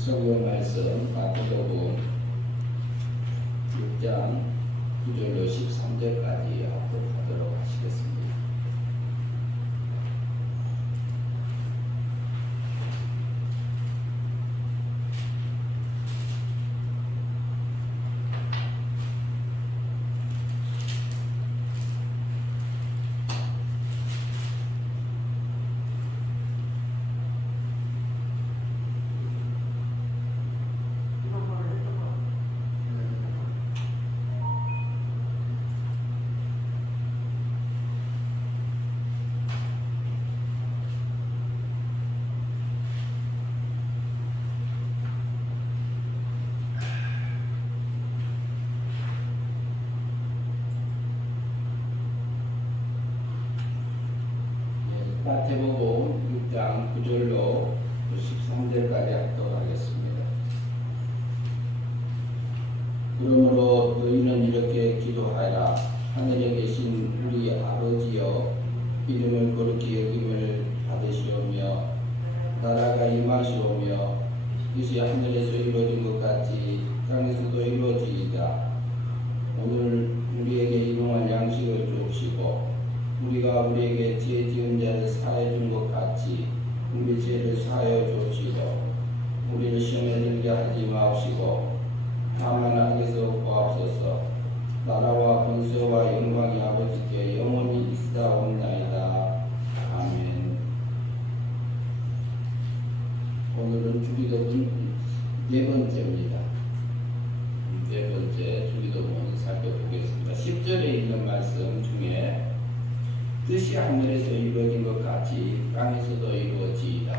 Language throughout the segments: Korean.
성경 말씀 마태복음 6장 9절로 13절까지 합독하도록 하시겠습니다. 마태복음 6장 9절로 13절까지 합독하겠습니다. 그러므로 너희는 이렇게 기도하라. 하늘에 계신 우리 아버지여, 이름을 거룩히 여김을 받으시오며 나라가 임하시오며 뜻이 하늘에서 이루어진 것 같이 땅에서도 이루어지이다. 오늘 우리에게 일용할 양식을 주옵시고 우리가 우리에게 죄 지은 자를 사하여 준 것 같이 우리 죄를 사하여 주옵시고 우리를 시험에 들게 하지 마옵시고 다만 악에서 구하옵소서. 나라와 권세와 영광이 아버지께 영원히 있사옵나이다. 아멘. 오늘은 주기도문 네 번째입니다. 네 번째 주기도문 살펴보겠습니다. 10절에 있는 말씀 중에 뜻이 하늘에서 이루어진 것 같이 땅에서도 이루어지이다.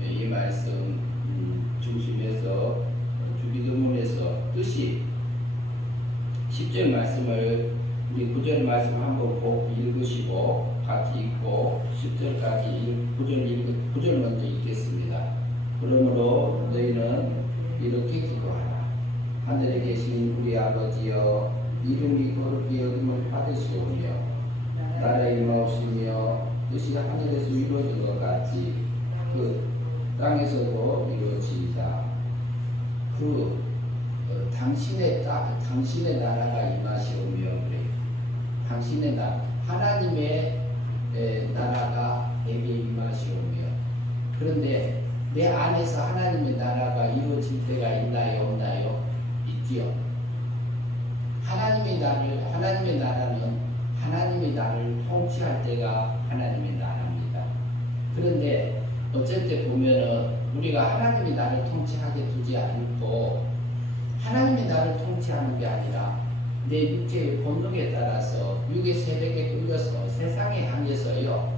네, 이 말씀 중심에서 주기도문에서 뜻이 10절 말씀을 우리 9절 말씀 한번 꼭 읽으시고 같이 읽고 10절까지 9절 먼저 읽겠습니다. 그러므로 너희는 이렇게 기도하라. 하늘에 계신 우리 아버지여, 이름이 거룩히 여김을 받으시오며 나라에 임하옵시며 뜻이 하늘에서 이루어진 것 같이 그 땅에서도 이루어지이다. 당신의 나라가 임하시오며 그래. 당신의 나라, 하나님의 나라가 내게 임하시오며. 그런데 내 안에서 하나님의 나라가 이루어질 때가 있나요, 없나요? 있지요. 하나님의 나라는 하나님이 나를 통치할 때가 하나님의 나라입니다. 그런데 어쩔 때 보면은 우리가 하나님이 나를 통치하게 두지 않고 하나님이 나를 통치하는 게 아니라 내 육체의 본능에 따라서 육의 세력에 끌려서 세상에 향해서요,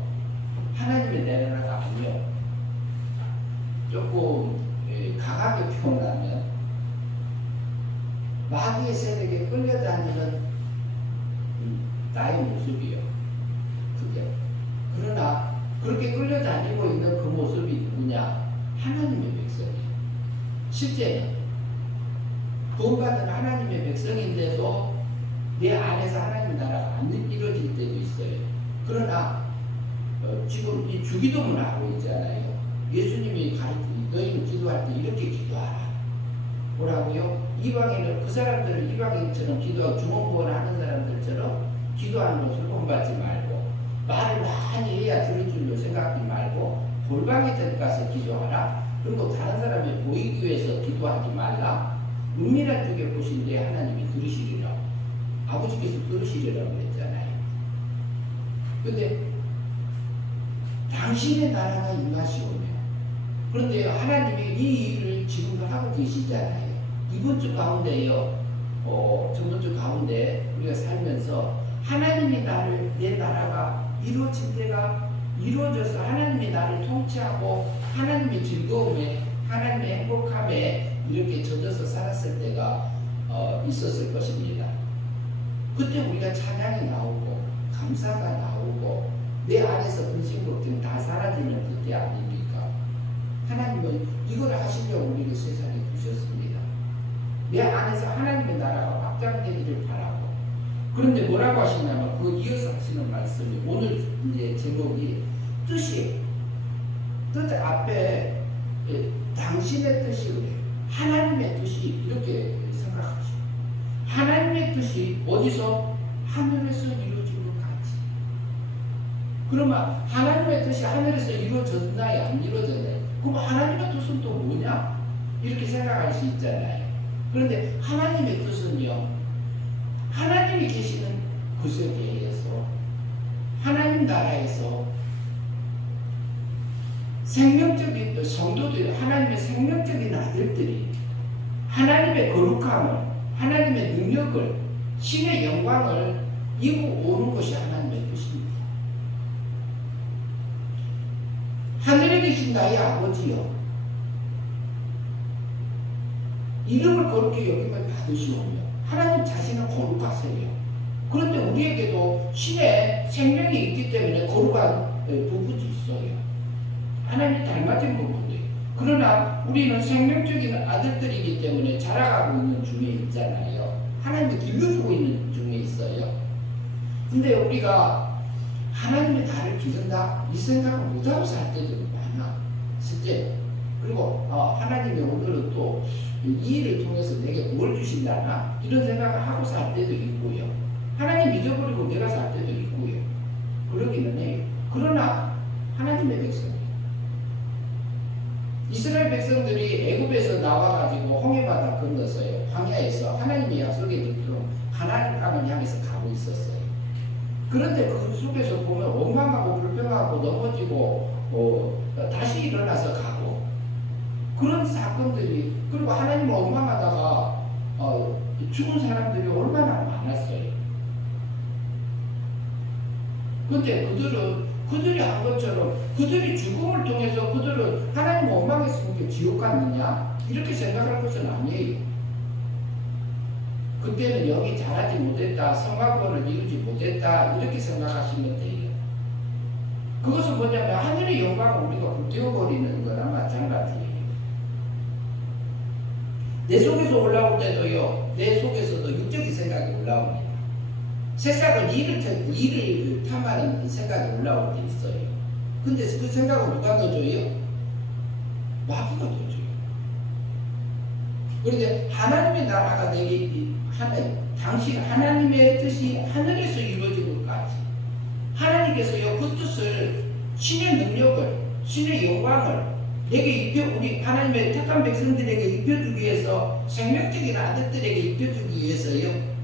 하나님의 나라가 아니요. 조금 강하게 표현하면 마귀의 세력에 끌려다니는 나의 모습이요. 그게. 그러나 그렇게 끌려다니고 있는 그 모습이 누구냐? 하나님의 백성이에요. 실제는 구원받은 하나님의 백성인데도 내 안에서 하나님의 나라가 안 이루어질 때도 있어요. 그러나 지금 이 주기도문을 하고 있잖아요. 예수님이 너희는 기도할 때 이렇게 기도하라. 뭐라고요? 이방인을, 그 사람들을 이방인처럼 기도하고 주먹구원 하는 사람들처럼 기도하는 것을 본받지 말고 말을 많이 해야 들을 줄로 생각하지 말고 골방에 들어가서 기도하라. 그리고 다른 사람이 보이기 위해서 기도하지 말라. 은밀한 쪽에 보신데 하나님이 들으시리라. 아버지께서 들으시리라고 그랬잖아요. 근데 당신의 나라가 임하시오며, 그런데 하나님이 이 일을 지금도 하고 계시잖아요. 이번 주 가운데요, 저번 주 가운데 우리가 살면서 하나님이 내 나라가 이루어질 때가 이루어져서 하나님이 나를 통치하고 하나님의 즐거움에, 하나님의 행복함에 이렇게 젖어서 살았을 때가 있었을 것입니다. 그때 우리가 찬양이 나오고 감사가 나오고 내 안에서 근심 걱정 다 사라지는 그때 아닙니까? 하나님은 이걸 하시려고 우리를 세상에 두셨습니다. 내 안에서 하나님의 나라가 확장되기를 바라고. 그런데 뭐라고 하시냐면 그 이어서 하시는 말씀이 오늘 이제 제목이 뜻 앞에 당신의 뜻이 그래요. 하나님의 뜻이 이렇게 생각하시고 하나님의 뜻이 어디서? 하늘에서 이루어진 것 같이. 그러면 하나님의 뜻이 하늘에서 이루어졌나요? 안 이루어졌나요? 그럼 하나님의 뜻은 또 뭐냐? 이렇게 생각할 수 있잖아요. 그런데 하나님의 뜻은요, 하나님이 계시는 그 세계에서 하나님 나라에서 생명적인 성도들이, 하나님의 생명적인 아들들이 하나님의 거룩함을, 하나님의 능력을, 신의 영광을 이루어 오는 것이 하나님의 뜻입니다. 하늘에 계신 나의 아버지여, 이름을 거룩히 여김을 받으시오며 하나님 자신은 거룩하세요. 그런데 우리에게도 신의 생명이 있기 때문에 거룩한 부분이 있어요. 하나님 닮아진 부분이에요. 그러나 우리는 생명적인 아들들이기 때문에 자라가고 있는 중에 있잖아요. 하나님이 길러주고 있는 중에 있어요. 근데 우리가 하나님의 나를 기른다 이 생각을 못하고 살 때도 많아. 실제. 그리고 하나님이 오늘은 또 이 일을 통해서 내게 뭘 주신다나 이런 생각을 하고 살 때도 있고요. 하나님 잊어버리고 내가 살 때도 있고요. 그러기는 해요. 그러나 하나님의 백성, 이스라엘 백성들이 애굽에서 나와가지고 홍해바다 건넜어요. 광야에서 하나님의 약속의 길로 가나안 땅을 향해서 가고 있었어요. 그런데 그 속에서 보면 원망하고 불평하고 넘어지고 다시 일어나서 가고 그런 사건들이, 그리고 하나님을 원망하다가 죽은 사람들이 얼마나 많았어요. 근데 그들이 한 것처럼 그들이 죽음을 통해서 그들은 하나님 원망했으니까 지옥 갔느냐 이렇게 생각할 것은 아니에요. 그때는 영이 자라지 못했다, 성화권을 이루지 못했다 이렇게 생각하시면 돼요. 그것은 뭐냐면 하늘의 영광을 우리가 불태워버리는 거랑 마찬가지예요. 내 속에서 올라올 때도요, 내 속에서도 육적인 생각이 올라옵니다. 새싹은 이를 탐하는 생각이 올라올 때 있어요. 근데 그 생각을 누가 넣어줘요? 마귀가 넣어줘요. 그런데 하나님의 나라가 내게 당신 하나님의 뜻이 하늘에서 이루어진 것 같이 하나님께서요 그 뜻을, 신의 능력을, 신의 영광을 내게 우리 하나님의 택한 백성들에게 입혀주기 위해서, 생명적인 아들들에게 입혀주기 위해서요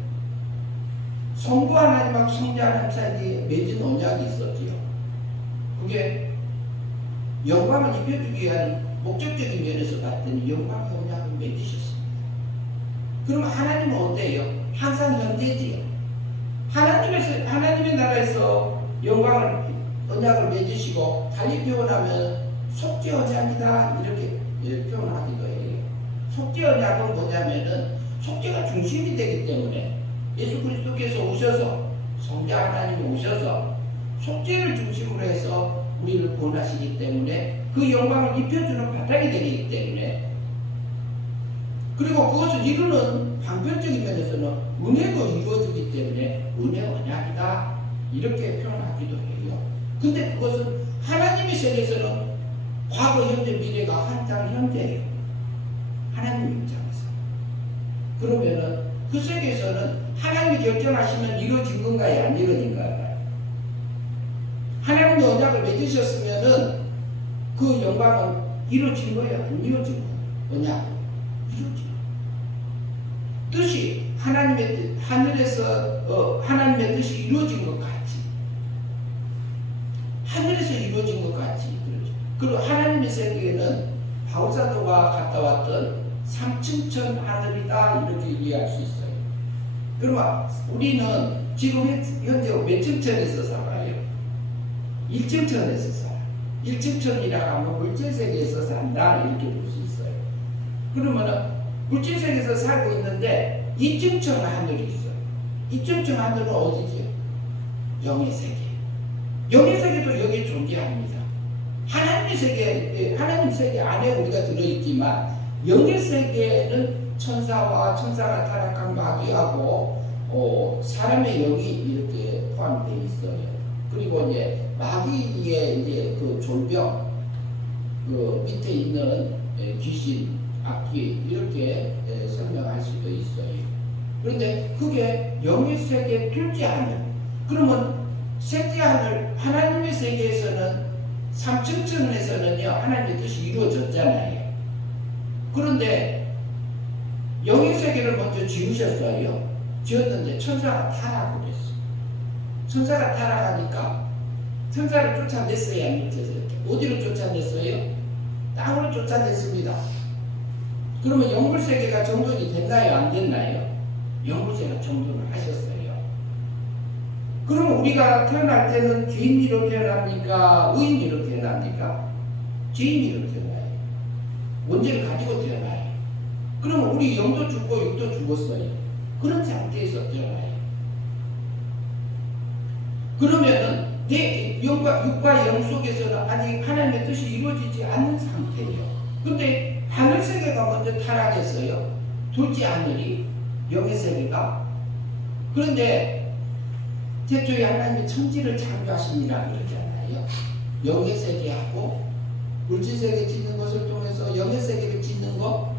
성부 하나님하고 성자 하나님 사이에 맺은 언약이 있었지요. 그게 영광을 입혀주기 위한 목적적인 면에서 봤더니 영광의 언약을 맺으셨습니다. 그럼 하나님은 어때요? 항상 현재지요. 하나님의 나라에서 영광을, 언약을 맺으시고 달리 표현하면 속죄 언약이다 이렇게 표현하기도 해요. 속죄 언약은 뭐냐면은 속죄가 중심이 되기 때문에 예수 그리스도께서 오셔서, 성자 하나님이 오셔서 속죄를 중심으로 해서 우리를 구원하시기 때문에 그 영광을 입혀주는 바탕이 되기 때문에, 그리고 그것을 이루는 방편적인 면에서는 은혜로 이루어지기 때문에 은혜 언약이다 이렇게 표현하기도 해요. 근데 그것은 하나님의 세계에서는 과거, 현재, 미래가 한장 현재예요. 하나님 입장에서. 그러면은 그 세계에서는 하나님이 결정하시면 이루어진 건가요? 안 이루어진 건가요? 하나님의 언약을 맺으셨으면은 그 영광은 이루어진 거예요? 안 이루어진 거예요? 언약 이루어진 거예요. 뜻이 하나님의 뜻, 하늘에서 하나님의 뜻이 이루어진 것 같이, 하늘에서 이루어진 것 같이 그러죠. 그리고 하나님의 세계에는 바울사도가 갔다 왔던 3층천 하늘이다 이렇게 이해할 수 있어요. 그러면 우리는 지금 현재 몇 층천에서 살아요? 1층천에서 살아요. 1층천이라고 하면 물질세계에서 산다 이렇게 볼 수 있어요. 그러면은 물질세계에서 살고 있는데 2층천 하늘이 있어요. 2층천 하늘은 어디죠? 영의 세계. 영의 세계도 여기 존재합니다. 하나님의 세계, 하나님 세계 안에 우리가 들어있지만 영의 세계는 천사와 천사가 타락한 마귀하고 사람의 영이 이렇게 포함되어 있어요. 그리고 이제 마귀의 이제 그 졸병, 그 밑에 있는 귀신, 악귀 이렇게 설명할 수도 있어요. 그런데 그게 영의 세계에 들지 않은, 그러면 셋째 하늘 하나님의 세계에서는 3층층에서는요 하나님의 뜻이 이루어졌잖아요. 그런데 영의 세계를 먼저 지으셨어요. 지었는데 천사가 타락을 했어. 천사가 타락하니까 천사를 쫓아냈어요, 안 쫓아냈어요? 어디로 쫓아냈어요? 땅으로 쫓아냈습니다. 그러면 영불세계가 정돈이 됐나요? 안 됐나요? 영불세계가 정돈을 하셨어요. 그러면 우리가 태어날 때는 죄인으로 태어납니까? 의인으로 태어납니까? 죄인으로 태어나요. 원죄를 가지고 태어나요. 그러면 우리 영도 죽고 육도 죽었어요. 그런 상태에서 태어나요. 그러면은 내 육과 영 속에서는 아직 하나님의 뜻이 이루어지지 않는 상태예요. 근데 하늘 세계가 먼저 타락했어요. 둘째 하늘이 영의 세계가. 그런데 태초에 하나님이 천지를 창조하시니라 그러잖아요. 영의 세계하고 물질 세계 짓는 것을 통해서 영의 세계를 짓는 것,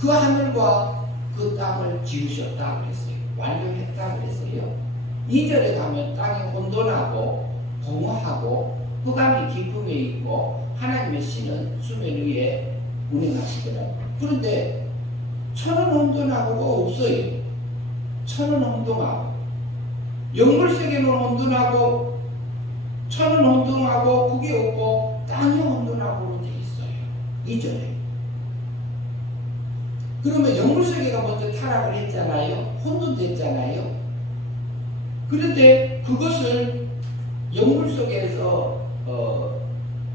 그 하늘과 그 땅을 지으셨다 그랬어요. 완료했다 그랬어요. 2절에 가면 땅이 혼돈하고 공허하고 흑암이 깊음에 있고 하나님의 신은 수면 위에 운행하시더라고요. 그런데 천은 혼돈하고가 없어요. 천은 혼돈하고 영물세계는 혼돈하고 천은 혼돈하고 그게 없고 땅이 혼돈하고로 되어 있어요. 2절에. 그러면 영물세계가 먼저 타락을 했잖아요. 혼돈됐잖아요. 그런데 그것을 영물 속에서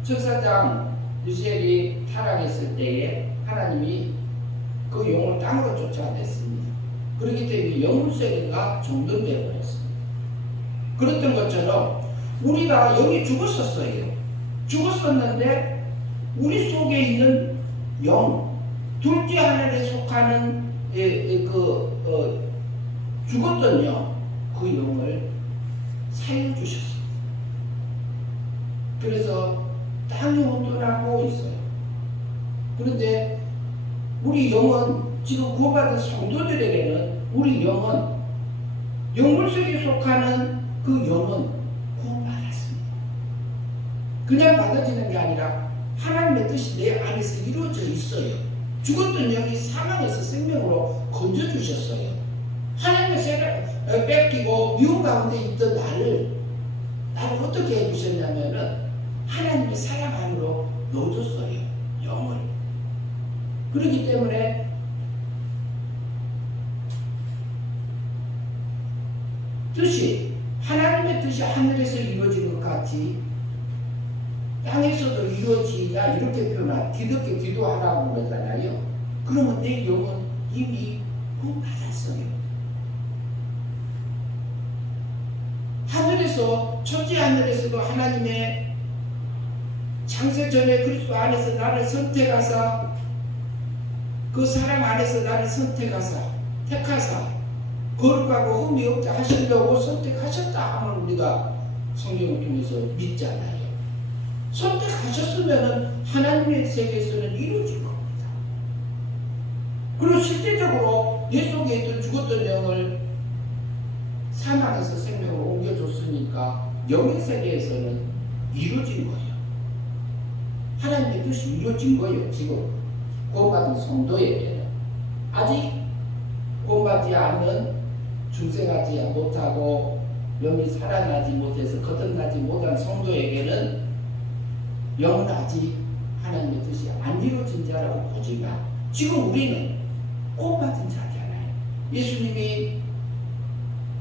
천사장 유시엘이 타락했을 때에 하나님이 그 영을 땅으로 쫓아냈습니다. 그렇기 때문에 영물 세계가 정돈되어 버렸습니다. 그랬던 것처럼 우리가 영이 죽었었어요. 죽었었는데 우리 속에 있는 영, 둘째 하늘에 속하는 죽었던 영, 그 영을 살려주셨습니다. 그래서 땅이 혼돈하고 있어요. 그런데 우리 영은 지금 구원받은 성도들에게는 우리 영은 영물속에 속하는 그 영은 구원받았습니다. 그냥 받아지는 게 아니라 하나님의 뜻이 내 안에서 이루어져 있어요. 죽었던 영이 사망에서 생명으로 건져주셨어요. 하나님의 세를 뺏기고 미움 가운데 있던 나를 어떻게 해주셨냐면은 하나님의 사랑 안으로 넣어줬어요. 영을. 그렇기 때문에 하나님의 뜻이 하늘에서 이루어진 것 같이 땅에서도 이루어지냐 이렇게 표현하, 기독교 기도하라고 그러잖아요. 그러면 내 영은 이미 구원받았어요. 하늘에서, 천지 하늘에서도 하나님의 창세 전에 그리스도 안에서 나를 선택하사, 그 사랑 안에서 나를 선택하사, 택하사, 거룩하고 흠이 없다 하시려고 선택하셨다 하면 우리가 성경을 통해서 믿잖아요. 선택하셨으면 하나님의 세계에서는 이루어질 겁니다. 그리고 실제적으로 내 속에 있던 죽었던 영을 사망에서 생명으로 옮겨줬으니까 영의 세계에서는 이루어진 거예요. 하나님의 뜻이 이루어진 거예요. 지금 구원받은 성도에게는. 아직 구원받지 않는 중생하지 못하고 영이 살아나지 못해서 거듭나지 못한 성도에게는 영은 아직 하나님의 뜻이 안 이루어진 자라고 보지만 지금 우리는 구원받은 자잖아요. 예수님이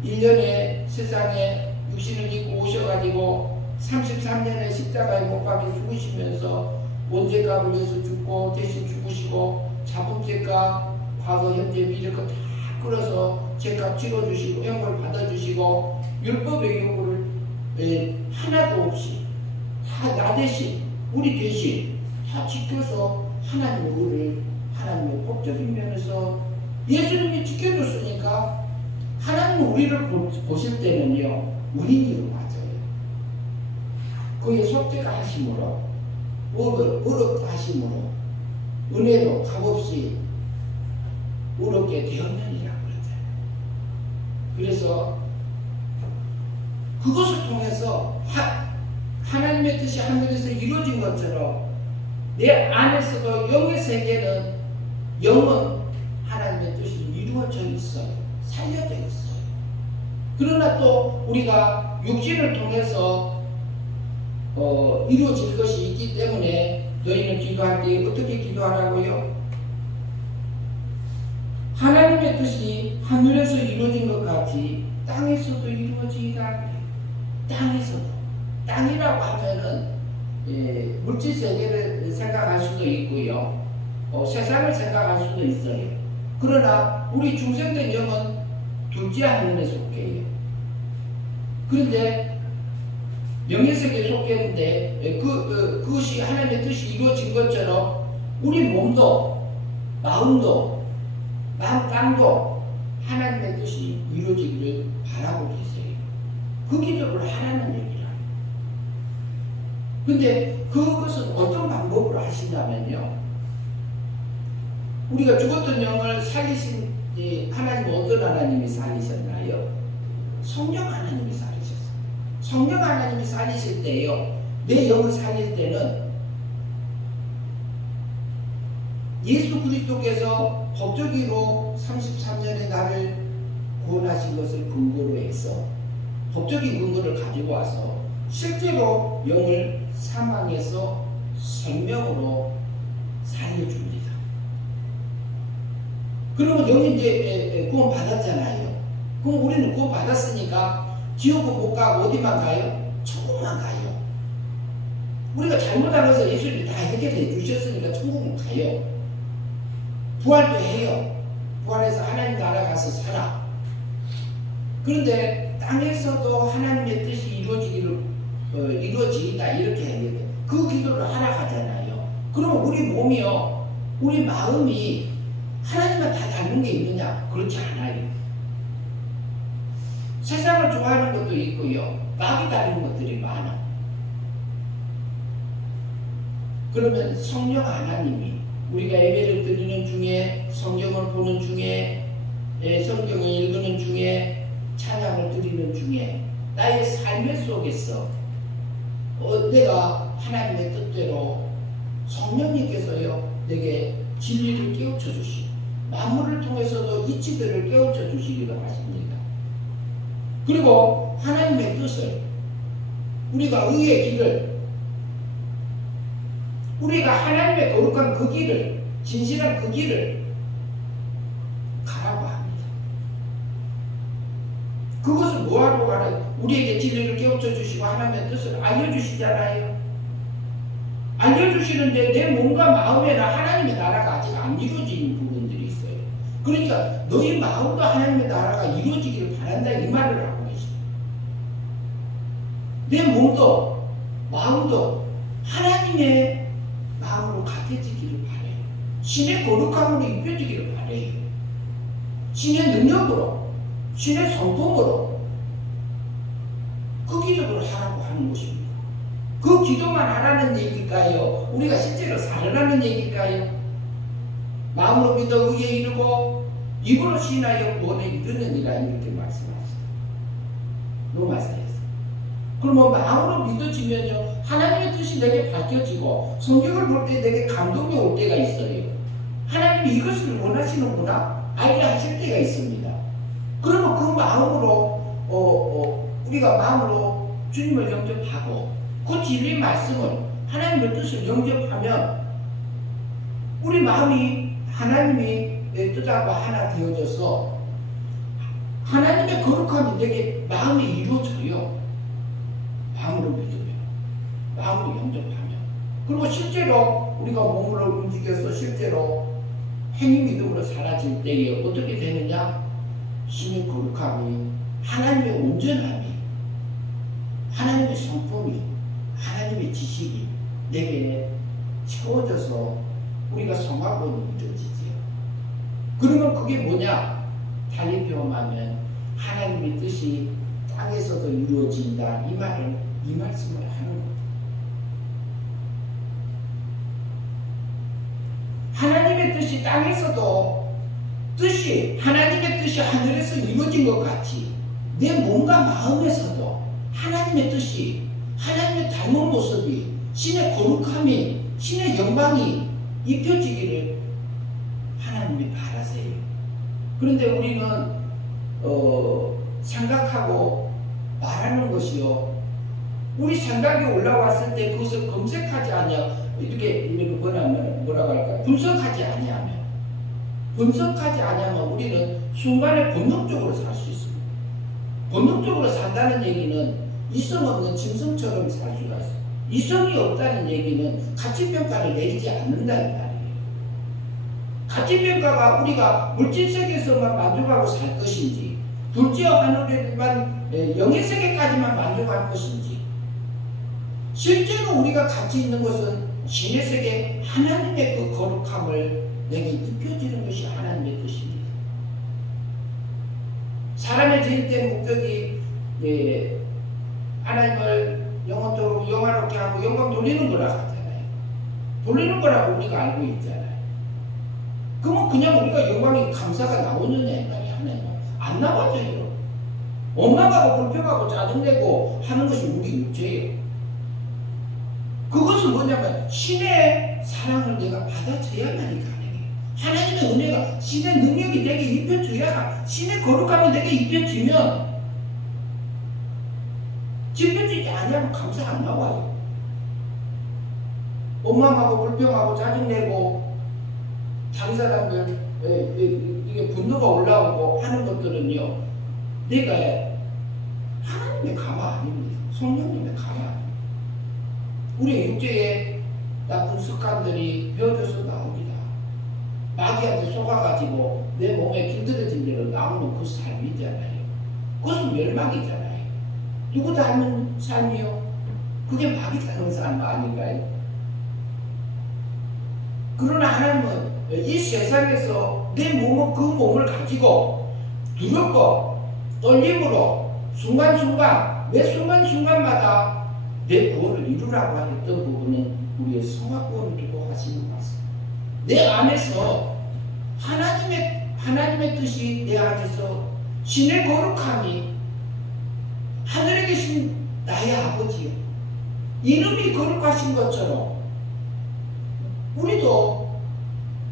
1년에 세상에 육신을 입고 오셔가지고 33년의 십자가에 못 박혀 죽으시면서 원죄값을 위해서 죽고 대신 죽으시고 자범죄값 과거 현재 미래 것 다 끌어서 죄값 치러주시고 형벌 받아주시고 율법의 요구를 하나도 없이 다 나 대신 우리 대신 다 지켜서 하나님의 의를 하나님의 법적인 면에서 예수님이 지켜줬으니까 하나님은 우리를 보실 때는요 우리니로 맞아요. 그의 속죄가 하심으로 어렵다 하심으로 은혜로 값없이 어렵게 되었느니라 그러잖아요. 그래서 그것을 통해서 하나님의 뜻이 하늘에서 이루어진 것처럼 내 안에서도 영의 세계는 영은 하나님의 뜻이 이루어져 있어요. 살려져 있어요. 그러나 또 우리가 육신을 통해서 이루어질 것이 있기 때문에 너희는 기도할 때 어떻게 기도하라고요? 하나님의 뜻이 하늘에서 이루어진 것 같이 땅에서도 이루어지다. 땅에서도. 땅이라고 하면은 물질 세계를 생각할 수도 있고요. 세상을 생각할 수도 있어요. 그러나 우리 중생된 영은 둘째 하늘에 속해요. 그런데 명예세계에 속했는데 그것이 하나님의 뜻이 이루어진 것처럼 우리 몸도 마음도 땅도 하나님의 뜻이 이루어지기를 바라고 계세요. 그 기도를 하라는 얘기라. 근데 그것은 어떤 방법으로 하시냐면요. 우리가 죽었던 영을 살리신 하나님은 어떤 하나님이 살리셨나요? 성령 하나님이 살리셨어요. 성령 하나님이 살리실 때요. 내 영을 살릴 때는 예수 그리스도께서 법적으로 33년에 나를 구원하신 것을 근거로 해서 법적인 근거를 가지고 와서 실제로 영을 사망에서 생명으로 살려줍니다. 그러면 영이 이제 구원 받았잖아요. 그럼 우리는 구원 받았으니까 지옥은 못 가고 어디만 가요? 천국만 가요. 우리가 잘못한 것을 예수님이 다 해결해 주셨으니까 천국은 가요. 부활도 해요. 부활해서 하나님 나라 가서 살아. 그런데 땅에서도 하나님의 뜻이 이루어지다 이렇게 해야 돼요. 그 기도를 하러 가잖아요. 그럼 우리 몸이요, 우리 마음이 하나님만 다 닮은 게 있느냐? 그렇지 않아요. 세상을 좋아하는 것도 있고요, 마귀 닮은 것들이 많아. 그러면 성령 하나님이 우리가 예배를 드리는 중에, 성경을 보는 중에, 성경을 읽는 중에, 찬양을 드리는 중에, 나의 삶의 속에서 내가 하나님의 뜻대로 성령님께서요 내게 진리를 깨우쳐 주시고 만물을 통해서도 이치들을 깨우쳐 주시기로 하십니다. 그리고 하나님의 뜻을, 우리가 의의 길을, 우리가 하나님의 거룩한 그 길을, 진실한 그 길을 가라고 합니다. 그것을 뭐하러 가는, 우리에게 진리를 깨우쳐 주시고 하나님의 뜻을 알려주시잖아요. 알려주시는데 내 몸과 마음에나 하나님의 나라가 아직 안 이루어진 부분들이 있어요. 그러니까 너희 마음도 하나님의 나라가 이루어지기를 바란다 이 말을 하고 계십니다. 내 몸도 마음도 하나님의 마음으로 같아지기를 바래요. 신의 거룩함으로 입혀지기를 바래요. 신의 능력으로, 신의 성품으로 그 기도를 하라고 하는 것입니다. 그 기도만 하라는 얘기일까요? 우리가 실제로 살으라는 얘기일까요? 마음으로 믿어 의에 이르고 입으로 신하여 구원에 이르느니라 이렇게 말씀하시다. 로마서에서. 그러면 마음으로 믿어지면요 하나님의 뜻이 내게 밝혀지고 성경을 볼 때 내게 감동이 올 때가 있어요. 하나님이 이것을 원하시는구나 알게 하실 때가 있습니다. 그러면 그 마음으로 우리가 마음으로 주님을 영접하고 그 진리 말씀을, 하나님의 뜻을 영접하면 우리 마음이 하나님의 뜻하고 하나 되어져서 하나님의 거룩함이 내게 마음이 이루어져요. 마음으로 믿으면, 마음으로 영접하면. 그리고 실제로 우리가 몸으로 움직여서 실제로 행위 믿음으로 사라질 때에 어떻게 되느냐? 신의 거룩함이, 하나님의 온전함이, 하나님의 성품이, 하나님의 지식이 내게 채워져서 우리가 성화권이 이루어지지요. 그러면 그게 뭐냐? 달리 표현하면 하나님의 뜻이 땅에서도 이루어진다 이 말씀을 하는 겁니다. 하나님의 뜻이 땅에서도 하나님의 뜻이 하늘에서 이루어진 것 같이 내 몸과 마음에서도 하나님의 뜻이, 하나님의 닮은 모습이, 신의 거룩함이, 신의 영광이 입혀지기를 하나님이 바라세요. 그런데 우리는 생각하고 말하는 것이요, 우리 생각이 올라왔을 때 그것을 검색하지 않냐, 이렇게 뭐라고 할까, 분석하지 아니하면 우리는 순간에 본능적으로 살 수 있습니다. 본능적으로 산다는 얘기는 이성 없는 짐승처럼 살 수가 있어요. 이성이 없다는 얘기는 가치평가를 내리지 않는다는 말이에요. 가치평가가 우리가 물질세계에서만 만족하고 살 것인지, 둘째와 하늘에만 영의 세계까지만 만족할 것인지, 실제로 우리가 가치 있는 것은 신의 세계 하나님의 그 거룩함을 내게 입혀지는 것이 하나님의 뜻입니다. 사람의 제일된 목적이 하나님을 영원토록 영화롭게 하고 영광 돌리는 거라고 하잖아요. 돌리는 거라고 우리가 알고 있잖아요. 그러면 그냥 우리가 영광이 감사가 나오느냐 이 말이에요. 하나님 안 나와져요. 원망하고 불평하고 짜증내고 하는 것이 우리 육체예요. 그것은 뭐냐면 신의 사랑을 내가 받아줘야만이 가능해요. 하나님의 은혜가, 신의 능력이 내게 입혀져야, 신의 거룩함이 내게 입혀지면, 입혀지지 않으면 감사 안 나와요. 원망하고 불평하고 짜증내고 다른 사람들 이게 분노가 올라오고 하는 것들은요, 내가 하나님의 감화 아닙니다. 성령님의 감화 아닙니다. 우리 육체에 나쁜 습관들이 배어져서 나옵니다. 마귀한테 속아가지고 내 몸에 길들여진 대로 나오는 그 삶이잖아요. 그것은 멸망이잖아요. 누구 닮은 삶이요? 그게 마귀 닮은 삶 아닌가요? 그러나 하나님은 이 세상에서 내 몸은 그 몸을 가지고 두렵고 떨림으로 순간순간, 매 순간순간마다 내 구원을 이루라고 했던 부분은 우리의 성화구원을 두고 하시는 말씀. 내 안에서 하나님의 뜻이 내 안에서 신의 거룩함이, 하늘에 계신 나의 아버지요, 이름이 거룩하신 것처럼 우리도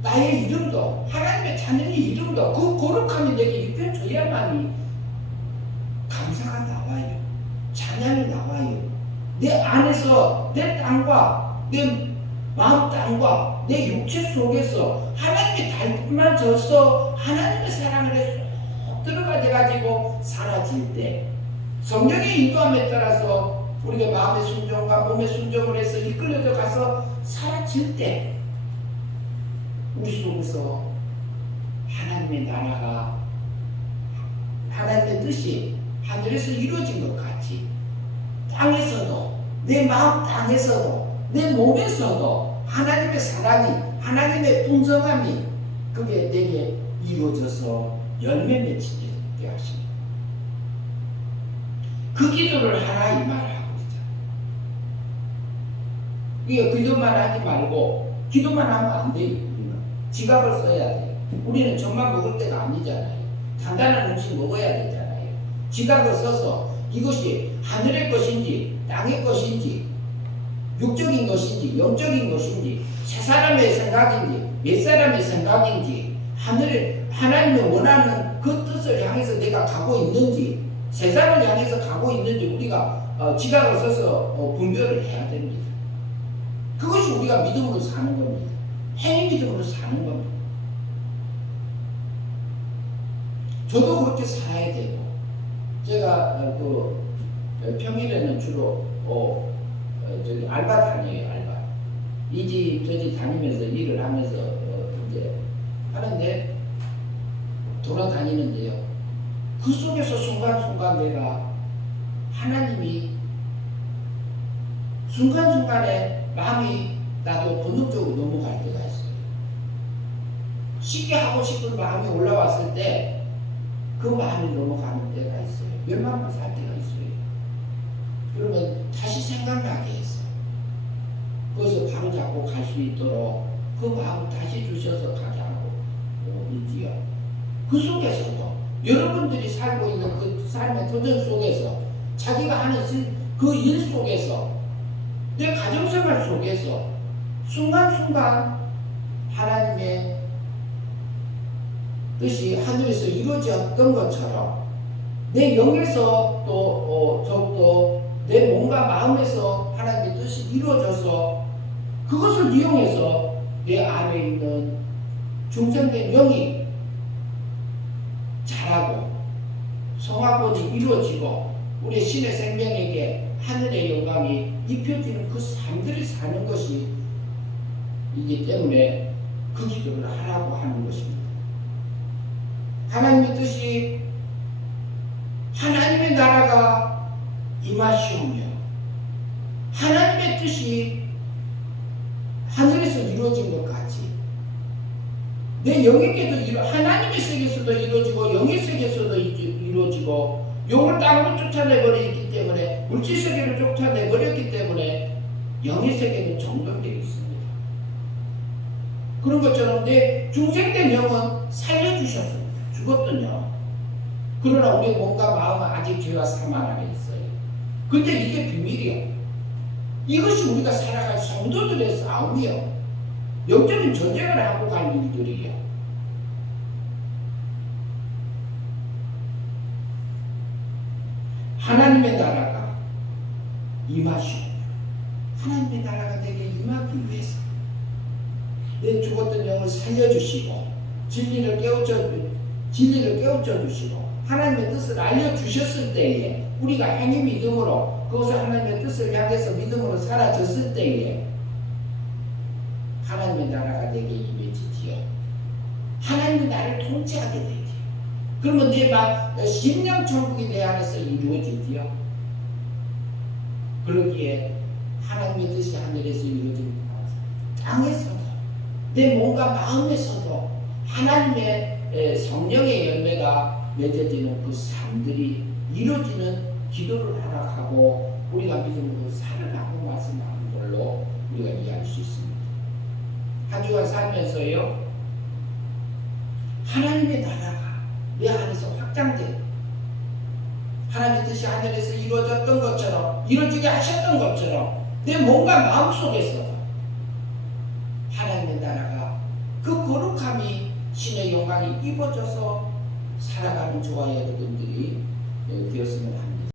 나의 이름도, 하나님의 자녀의 이름도 그 거룩함이 내게 입혀져야만이 감사가 나와요. 찬양이 나와요. 내 안에서 내 땅과 내 마음 땅과 내 육체 속에서 하나님의 닮아져서 하나님의 사랑을 쏙 들어가져가지고 사라질 때, 성령의 인도함에 따라서 우리가 마음의 순종과 몸의 순종을 해서 이끌려져 가서 사라질 때, 우리 속에서 하나님의 나라가, 하나님의 뜻이 하늘에서 이루어진 것 같이 땅에서도, 내 마음 땅에서도, 내 몸에서도 하나님의 사랑이, 하나님의 풍성함이 그게 내게 이루어져서 열매 맺히게 하십니다. 그 기도를 하라 이 말을 하고 있잖아요. 이게 기도만 하지 말고, 기도만 하면 안 돼요. 우리는 지갑을 써야 돼요. 우리는 젖만 먹을 때가 아니잖아요. 단단한 음식 먹어야 되잖아요. 지갑을 써서 이것이 하늘의 것인지 땅의 것인지 육적인 것인지 영적인 것인지 세 사람의 생각인지 몇 사람의 생각인지 하나님이 원하는 그 뜻을 향해서 내가 가고 있는지 세상을 향해서 가고 있는지 우리가 지각을 써서 분별을 해야 됩니다. 그것이 우리가 믿음으로 사는 겁니다. 행위 믿음으로 사는 겁니다. 저도 그렇게 살아야 되고, 제가 평일에는 주로 저기 알바 다녀요. 알바 이 집 저 집 다니면서 일을 하면서 이제 하는데 돌아다니는데요. 그 속에서 순간순간 내가 하나님이 순간순간에 마음이 나도 본능적으로 넘어갈 때가 있어요. 쉽게 하고 싶은 마음이 올라왔을 때 그 마음이 넘어가는 때가 있어요. 멸망만 살 때가 있어요. 그러면 다시 생각나게 했어요. 그것을 바로 잡고 갈 수 있도록 그 마음 다시 주셔서 가게 하고 있지요. 그 속에서도 여러분들이 살고 있는 그 삶의 도전 속에서 자기가 하는 그 일 속에서 내 가정생활 속에서 순간순간 하나님의 뜻이 하늘에서 이루어졌던 것처럼 내 영에서 또 더욱더 내 몸과 마음에서 하나님의 뜻이 이루어져서 그것을 이용해서 내 안에 있는 중생된 영이 자라고 성화권이 이루어지고 우리 신의 생명에게 하늘의 영광이 입혀지는 그 삶들을 사는 것이 이기 때문에 그 기도를 하라고 하는 것입니다. 하나님의 뜻이 하나님의 나라가 임하시오며 하나님의 뜻이 하늘에서 이루어진 것 같이 내 영에게도 하나님의 세계에서도 이루어지고 영의 세계에서도 이루어지고 영을 땅으로 쫓아내버렸기 때문에 물질 세계를 쫓아내버렸기 때문에 영의 세계는 정돈되어 있습니다. 그런 것처럼 내 중생된 영은 살려주셨습니다. 죽었던 영. 그러나 우리 몸과 마음은 아직 죄와 사망 안에 있어요. 근데 이게 비밀이에요. 이것이 우리가 살아갈 성도들의 싸움이요. 영적인 전쟁을 하고 갈 일들이에요. 하나님의 나라가 임하시오. 하나님의 나라가 내게 임하기 위해서 내 죽었던 영을 살려주시고 진리를 깨우쳐 주시고 하나님의 뜻을 알려주셨을 때에 우리가 행위 믿음으로 그것을 하나님의 뜻을 향해서 믿음으로 살아졌을 때에 하나님의 나라가 내게 임해지지요. 하나님이 나를 통치하게 되지요. 그러면 내 심령천국이 내 안에서 이루어지지요. 그러기에 하나님의 뜻이 하늘에서 이루어진 땅에서도 내 몸과 마음에서도 하나님의 성령의 열매가 맺어지는 그 삶들이 이루어지는 기도를 하락하고 우리가 믿음으로 살아가고 말씀하는 걸로 우리가 이해할 수 있습니다. 한 주간 살면서요 하나님의 나라가 내 안에서 확장돼 하나님의 뜻이 하늘에서 이루어졌던 것처럼 이루어지게 하셨던 것처럼 내 몸과 마음 속에서 하나님의 나라가 그 거룩함이 신의 영광이 입어져서 살아가는 저와 여러분들이 되었으면 합니다.